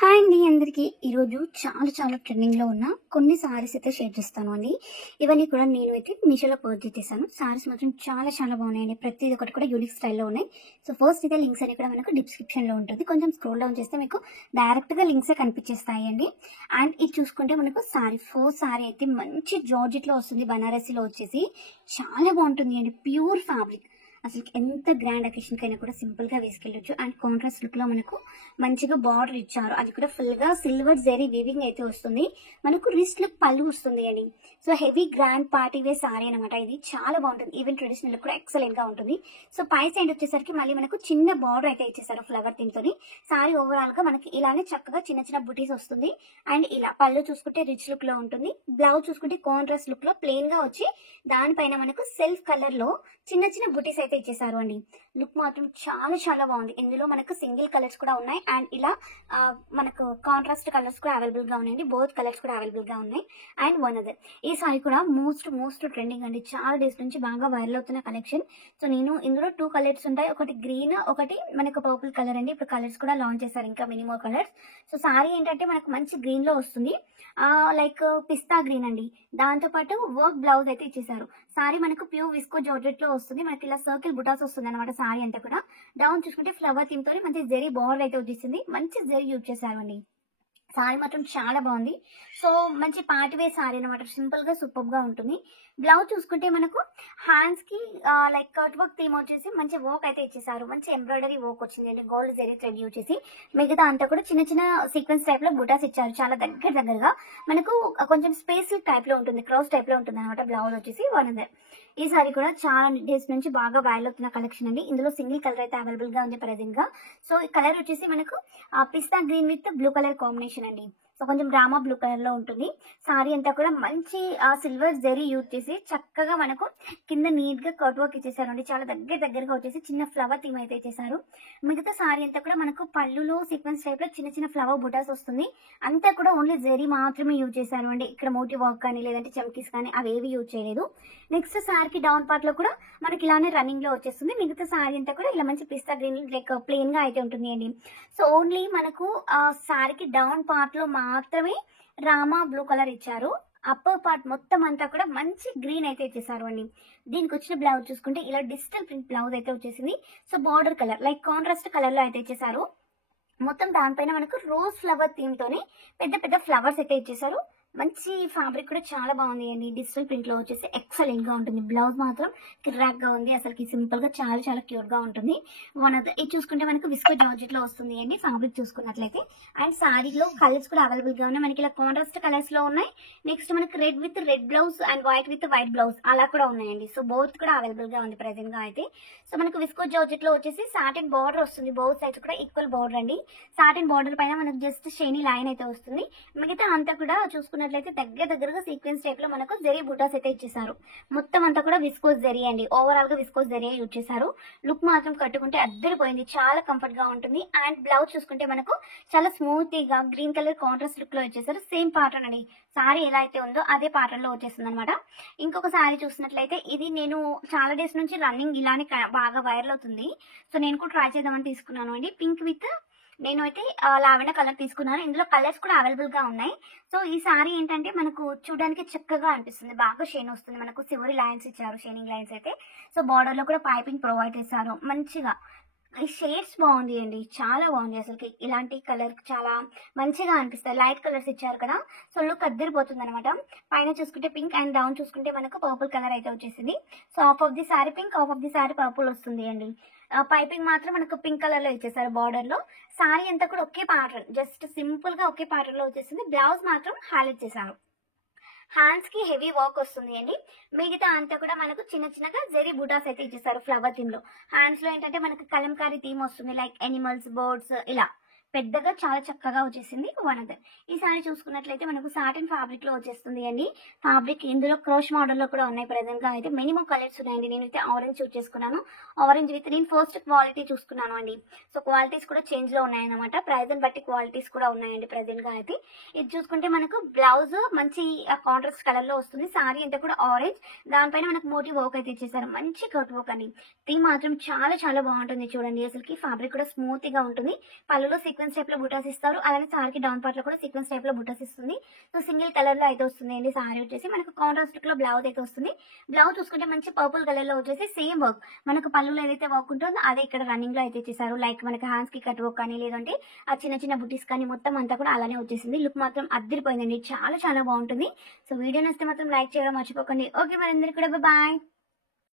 Hi అండి అందరికీ. ఈరోజు చాలా ట్రెండింగ్లో ఉన్న కొన్ని సారీస్ అయితే షేర్ చేస్తాను అండి. ఇవన్నీ కూడా నేను అయితే మీషోలో పర్చేజ్ చేశాను. సారీస్ మాత్రం చాలా బాగున్నాయండి. ప్రతి ఒక్కటి కూడా యూనిక్ స్టైల్లో ఉన్నాయి. సో ఫస్ట్ అయితే లింక్స్ అని కూడా మనకు డిస్క్రిప్షన్లో ఉంటుంది. కొంచెం స్క్రోల్ డౌన్ చేస్తే మీకు డైరెక్ట్గా లింక్సే కనిపించేస్తాయండి. అండ్ ఇది చూసుకుంటే మనకు సారీ అయితే మంచి జార్జెట్లో వస్తుంది. బనారసీలో వచ్చేసి చాలా బాగుంటుంది అండి. Pure fabric. అసలు ఎంత గ్రాండ్ అకేషన్ కైనా కూడా సింపుల్ గా వేసుకెళ్ళొచ్చు. అండ్ కాంట్రాస్ట్ లుక్ లో మనకు మంచిగా బార్డర్ ఇచ్చారు. అది కూడా ఫుల్ గా సిల్వర్ జెరీ వీవింగ్ అయితే వస్తుంది. మనకు రిస్ట్ లుక్ పళ్ళు వస్తుంది అండి. సో హెవీ గ్రాండ్ పార్టీ వే సారీ అనమాట. ఇది చాలా బాగుంటుంది. ఈవెన్ ట్రెడిషనల్ లుక్ కూడా ఎక్సలెంట్ గా ఉంటుంది. సో పై సైడ్ వచ్చేసరికి మళ్ళీ మనకు చిన్న బార్డర్ అయితే ఇచ్చేసారు ఫ్లవర్ థీమ్ తోని. సారీ ఓవరాల్ గా మనకి ఇలానే చక్కగా చిన్న బుటీస్ వస్తుంది. అండ్ ఇలా పళ్ళు చూసుకుంటే రిచ్ లుక్ లో ఉంటుంది. బ్లౌజ్ చూసుకుంటే కాంట్రాస్ట్ లుక్ లో ప్లెయిన్ గా వచ్చి దానిపైన మనకు సెల్ఫ్ కలర్ లో చిన్న బుటీస్ అయితే ఇచ్చేసారు అండి. లుక్ మాత్రం చాలా బాగుంది. ఇందులో మనకు సింగిల్ కలర్స్ కూడా ఉన్నాయి. అండ్ ఇలా మనకు కాంట్రాస్ట్ కలర్స్ కూడా అవైలబుల్ గా ఉన్నాయండి. బోత్ కలర్స్ కూడా అవైలబుల్ గా ఉన్నాయి. అండ్ వన్ అదర్ ఈ సారీ కూడా మోస్ట్ ట్రెండింగ్ అండి. చాలా డేస్ నుంచి బాగా వైరల్ అవుతున్న కలెక్షన్. సో నేను ఇందులో 2 కలర్స్ ఉంటాయి. ఒకటి గ్రీన్, ఒకటి మనకు పర్పుల్ కలర్ అండి. ఇప్పుడు కలర్స్ కూడా లాంచ్ చేశారు, ఇంకా మినిమం కలర్స్. సో సారీ ఏంటంటే మనకు మంచి గ్రీన్ లో వస్తుంది. లైక్ పిస్తా గ్రీన్ అండి. దాంతో పాటు వర్క్ బ్లౌజ్ అయితే ఇచ్చేసారు. సారీ మనకు ప్యూర్ విస్కో జార్జెట్ లో వస్తుంది. మనకి ఇలా సర్కిల్ బుటాస్ వస్తుంది అనమాట. సారీ అంతా కూడా డౌన్ చూసుకుంటే ఫ్లవర్ థీమ్ తోని మంచి జెరీ బార్డర్ అయితే వచ్చేసింది. మంచి జెరీ యూజ్ చేశారు అండి. సారీ మాత్రం చాలా బాగుంది. సో మంచి పార్టీ వేర్ సారీ అనమాట. సింపుల్ గా సూపర్ గా ఉంటుంది. బ్లౌజ్ చూసుకుంటే మనకు హ్యాండ్స్ కి లైక్ కట్ వర్క్ థీమ్ వచ్చేసి మంచి వర్క్ అయితే ఇచ్చేసారు. మంచి ఎంబ్రాయిడరీ వర్క్ వచ్చింది అండి. గోల్డ్ జెరీ థ్రెడ్ యూజ్ చేసి మిగతా అంతా కూడా చిన్న సీక్వెన్స్ టైప్ లో బుటాస్ ఇచ్చారు. చాలా దగ్గరగా మనకు కొంచెం స్పేస్ టైప్ లో ఉంటుంది, క్రాస్ టైప్ లో ఉంటుంది అనమాట. బ్లౌజ్ వచ్చేసి వన్ అదర్. ఈ సారీ కూడా చాలా డేస్ నుంచి బాగా వైరల్ అవుతున్న కలెక్షన్ అండి. ఇందులో సింగిల్ కలర్ అయితే అవైలబుల్ గా ఉంది ప్రెజెంట్ గా. సో ఈ కలర్ వచ్చేసి మనకు పిస్తా green with blue colour combination అండి. సో కొంచెం డ్రామా బ్లూ కలర్ లో ఉంటుంది. సారీ అంతా కూడా మంచి సిల్వర్ జెరీ యూజ్ చేసి చక్కగా మనకు కింద నీట్ గా కట్ వర్క్ ఇచ్చేసారు అండి. చాలా దగ్గరగా వచ్చేసి చిన్న ఫ్లవర్ థీమ్ అయితే ఇచ్చేసారు. మిగతా సారీ అంతా కూడా మనకు పళ్ళులో సీక్వెన్స్ టైప్ లో చిన్న ఫ్లవర్ బుటాస్ వస్తుంది. అంతా కూడా ఓన్లీ జెరీ మాత్రమే యూజ్ చేశారు అండి. ఇక్కడ మోటివ్ వర్క్ కానీ లేదంటే చమ్కీస్ కానీ అవి ఏవి యూజ్ చేయలేదు. నెక్స్ట్ సారీకి డౌన్ పార్ట్ లో కూడా మనకి ఇలానే రన్నింగ్ లో వచ్చేస్తుంది. మిగతా సారీ అంతా కూడా ఇలా మంచి పిస్తా గ్రీన్ లైక్ ప్లెయిన్ గా అయితే ఉంటుంది అండి. సో ఓన్లీ మనకు సారీకి డౌన్ పార్ట్ లో మాత్రమే రామా బ్లూ కలర్ ఇచ్చారు. అప్పర్ పార్ట్ మొత్తం అంతా కూడా మంచి గ్రీన్ అయితే ఇచ్చేసారు అండి. దీనికి వచ్చిన బ్లౌజ్ చూసుకుంటే ఇలా డిజిటల్ ప్రింట్ బ్లౌజ్ అయితే వచ్చేసింది. So border colour like contrast colour లో అయితే ఇచ్చేసారు. మొత్తం దానిపైన మనకు రోజ్ ఫ్లవర్ థీమ్ తోని పెద్ద ఫ్లవర్స్ అయితే ఇచ్చేసారు. మంచి ఫ్యాబ్రిక్ కూడా చాలా బాగుంది అండి. డిజిటల్ ప్రింట్ లో వచ్చేసి ఎక్సలెంట్ గా ఉంటుంది. బ్లౌజ్ మాత్రం కిరాక్ గా ఉంది. అసలు సింపుల్ గా చాలా క్యూట్ గా ఉంటుంది. ఇది చూసుకుంటే మనకు విస్కో జార్జెట్ లో వస్తుంది అండి ఫ్యాబ్రిక్ చూసుకున్నట్లయితే. అండ్ సారీలో కలర్స్ కూడా అవైలబుల్ గా ఉన్నాయి. మనకి ఇలా కాంట్రాస్ట్ కలర్స్ లో ఉన్నాయి. నెక్స్ట్ మనకి red with red blouse and white with white blouse అలా కూడా ఉన్నాయండి. సో బోత్ కూడా అవైలబుల్ గా ఉంది ప్రెసెంట్ గా అయితే. సో మనకు విస్కో జార్జెట్ లో వచ్చేసి సాటిన్ బార్డర్ వస్తుంది. బోత్ సైడ్స్ కూడా ఈక్వల్ బార్డర్ అండి. సాటిన్ బార్డర్ పైన మనకు జస్ట్ షైనీ లైన్ అయితే వస్తుంది. మిగతా అంతా కూడా చూసుకున్నట్లయితే దగ్గరగా సీక్వెన్స్ టైప్ లో మనకు జెరీ బుటాస్ అయితే ఇచ్చేసారు. మొత్తం అంతా కూడా విస్కోస్ జెరీ అండి. ఓవరాల్ గా విస్కోస్ జెరీ యూజ్ చేశారు. లుక్ మాత్రం కట్టుకుంటే అద్దరిపోయింది. చాలా కంఫర్ట్ గా ఉంటుంది. అండ్ బ్లౌజ్ చూసుకుంటే మనకు చాలా స్మూత్ గా గ్రీన్ కలర్ కాంట్రాస్ట్ లుక్ లో ఇచ్చేసారు. సేమ్ ప్యాటర్న్ అండి. సారీ ఎలా అయితే ఉందో అదే ప్యాటర్న్ లో వచ్చేస్తుంది అనమాట. ఇంకొక సారీ చూసినట్లయితే ఇది నేను చాలా డేస్ నుంచి రన్నింగ్ ఇలానే బాగా వైరల్ అవుతుంది. సో నేను కూడా ట్రై చేద్దామని తీసుకున్నాను అండి. పింక్ విత్ నేను అయితే లావెండర్ కలర్ తీసుకున్నాను. ఇందులో కలర్స్ కూడా అవైలబుల్ గా ఉన్నాయి. సో ఈ సారీ ఏంటంటే మనకు చూడడానికి చక్కగా అనిపిస్తుంది. బాగా షైన్ వస్తుంది. మనకు సివరి లైన్స్ ఇచ్చారు, షైనింగ్ లైన్స్ అయితే. సో బార్డర్ లో కూడా పైపింగ్ ప్రొవైడ్ చేశారు. మంచిగా ఈ షేడ్స్ బాగుంది అండి. చాలా బాగుంది. అసలు ఇలాంటి కలర్ చాలా మంచిగా అనిపిస్తాయి. లైట్ కలర్స్ ఇచ్చారు కదా. సో లుక్ అద్దరిపోతుంది అనమాట. పైన చూసుకుంటే పింక్ అండ్ డౌన్ చూసుకుంటే మనకు పర్పుల్ కలర్ అయితే వచ్చేసింది. So half of the sorry pink, half of the sorry purple వస్తుంది అండి. పైపింగ్ మాత్రం మనకు పింక్ కలర్ లో ఇచ్చేసారు బార్డర్ లో. సారీ అంతా కూడా ఒకే ప్యాటర్న్, జస్ట్ సింపుల్ గా ఒకే ప్యాటర్న్ లో వచ్చేసింది. బ్లౌజ్ మాత్రం హైలైట్ చేశారు. హ్యాండ్స్ కి హెవీ వర్క్ వస్తుంది అండి. మిగతా అంతా కూడా మనకు చిన్నగా జెరీ బుటాస్ అయితే ఇచ్చేసారు ఫ్లవర్ థీమ్ లో. హ్యాండ్స్ లో ఏంటంటే మనకు కలంకారీ థీమ్ వస్తుంది. లైక్ ఎనిమల్స్, బర్డ్స్ ఇలా పెద్దగా చాలా చక్కగా వచ్చేసింది. వన్ అదర్ ఈ సారీ చూసుకున్నట్లయితే మనకు సాటిన్ ఫ్యాబ్రిక్ లో వచ్చేస్తుంది అండి. ఫ్యాబ్రిక్ ఇందులో క్రోష్ మోడల్ లో కూడా ఉన్నాయి. ప్రెసెంట్ గా అయితే మినిమం కలర్స్ ఉన్నాయండి. నేనైతే ఆరెంజ్ చూస్ చేసుకున్నాను. ఆరెంజ్ విత్ నేను ఫస్ట్ క్వాలిటీ చూసుకున్నాను అండి. సో క్వాలిటీస్ కూడా చేంజ్ లో ఉన్నాయన్నమాట. ప్రైస్ బట్టి క్వాలిటీస్ కూడా ఉన్నాయండి ప్రెసెంట్ గా అయితే. ఇది చూసుకుంటే మనకు బ్లౌజ్ మంచి కాంట్రాస్ట్ కలర్ లో వస్తుంది. సారీ అంతా కూడా ఆరెంజ్, దానిపైన మనకు మోటివ్ వర్క్ అయితే ఇచ్చేసారు. మంచి కట్ వర్క్ అండి. థీమ్ మాత్రం చాలా బాగుంటుంది చూడండి. అసలుకి ఫ్యాబ్రిక్ కూడా స్మూత్ గా ఉంటుంది. పళ్ళులో సీక్వెన్స్ సీక్వెన్స్ టైప్ లో బుటాస్ ఇస్తారు. అలానే సారీకి డౌన్ పార్ట్ లో కూడా సీక్వెన్స్ టైప్ లో బుటాస్ ఇస్తుంది. సో సింగిల్ కలర్ లో అయితే వస్తుంది అండి సారీ వచ్చేసి. మనకు కాంట్రాస్ట్ లో బ్లౌజ్ అయితే వస్తుంది. బ్లౌజ్ చూసుకుంటే మంచి పర్పుల్ కలర్ లో వచ్చేసి సేమ్ వర్క్, మనకు పళ్ళులో ఏదైతే వర్క్ ఉంటుందో అదే ఇక్కడ రన్నింగ్ లో అయితే ఇచ్చేసారు. లైక్ మనకి హ్యాండ్స్ కి కట్ వర్క్ కానీ లేదంటే ఆ చిన్న చిన్న బుటీస్ కానీ మొత్తం అంతా కూడా అలానే వచ్చేసింది. లుక్ మాత్రం అద్దరిపోయిందండి, చాలా చాలా బాగుంటుంది. సో వీడియో నచ్చితే మాత్రం లైక్ చేయడం మర్చిపోకండి. ఓకే మరి అందరికీ కూడా బాయ్.